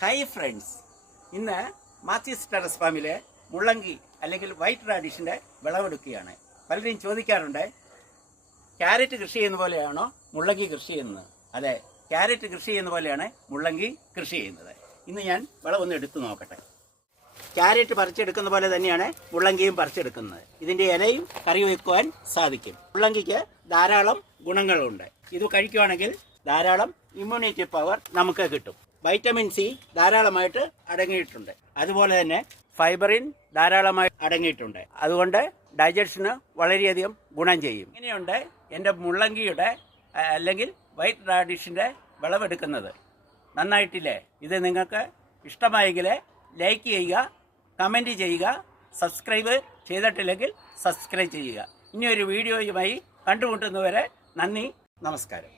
Hi friends ഇന്ന് Mathews terrace ഫാമിലെ മുള്ളങ്കി അല്ലെങ്കിൽ വൈറ്റ് റാഡിഷിന്റെ വിളവെടുക്കുകയാണ്. പലരും ചോദിക്കാറുണ്ട് ക്യാരറ്റ് കൃഷി ചെയ്യുന്ന പോലെയാണോ മുള്ളങ്കി കൃഷി ചെയ്യുന്നത്? അതെ ക്യാരറ്റ് കൃഷി ചെയ്യുന്ന പോലെയാണ് മുള്ളങ്കി കൃഷി ചെയ്യുന്നത്. ഇന്ന് ഞാൻ വിളവൊന്ന് എടുത്തു നോക്കട്ടെ. ക്യാരറ്റ് പറിച്ചെടുക്കുന്ന പോലെ തന്നെയാണ് മുള്ളങ്കിയും പറിച്ചെടുക്കുന്നത്. ഇതിന്റെ ഇലയും കറി വയ്ക്കുവാൻ സാധിക്കും. മുള്ളങ്കിക്ക് ധാരാളം ഗുണങ്ങളുണ്ട്. ഇത് കഴിക്കുവാണെങ്കിൽ ധാരാളം ഇമ്മ്യൂണിറ്റി പവർ നമുക്ക് കിട്ടും. വൈറ്റമിൻ സി ധാരാളമായിട്ട് അടങ്ങിയിട്ടുണ്ട്. അതുപോലെ തന്നെ ഫൈബറിൻ ധാരാളമായി അടങ്ങിയിട്ടുണ്ട്. അതുകൊണ്ട് ഡൈജഷന് വളരെയധികം ഗുണം ചെയ്യും. ഇങ്ങനെയുണ്ട് എന്റെ മുള്ളങ്കിയുടെ അല്ലെങ്കിൽ വൈറ്റ് റാഡിഷിന്റെ വിളവെടുക്കുന്നത്. നന്നായിട്ടില്ലേ? ഇത് നിങ്ങൾക്ക് ഇഷ്ടമായെങ്കിൽ ലൈക്ക് ചെയ്യുക കമന്റ് ചെയ്യുക സബ്സ്ക്രൈബ് ചെയ്തിട്ടില്ലെങ്കിൽ സബ്സ്ക്രൈബ് ചെയ്യുക. ഇനിയൊരു വീഡിയോയുമായി കണ്ടുമുട്ടുന്നവരെ നന്ദി നമസ്കാരം.